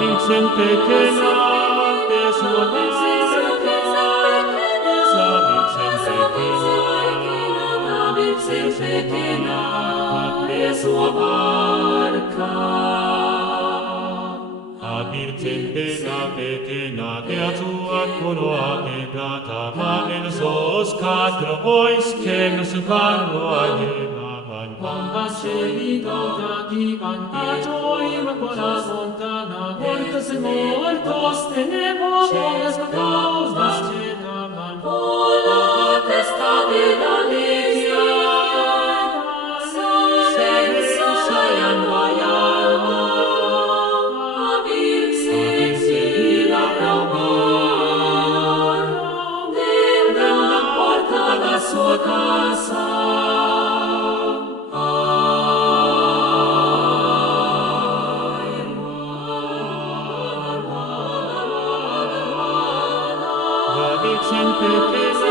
Vicem pecena, de sua vicem pecena, de sua barca. Virgem pecena, de a tua coroa pegata, manen sos quatro ois que nos carro allevaban. Compascelito da divan, a gioia con la fontana, mortos e mortos tenebros, caos vascedaban. O la testa de la lista, senza saian guaiama, a virsi la provar, dentro la porta da sua casa. Vicem pecena,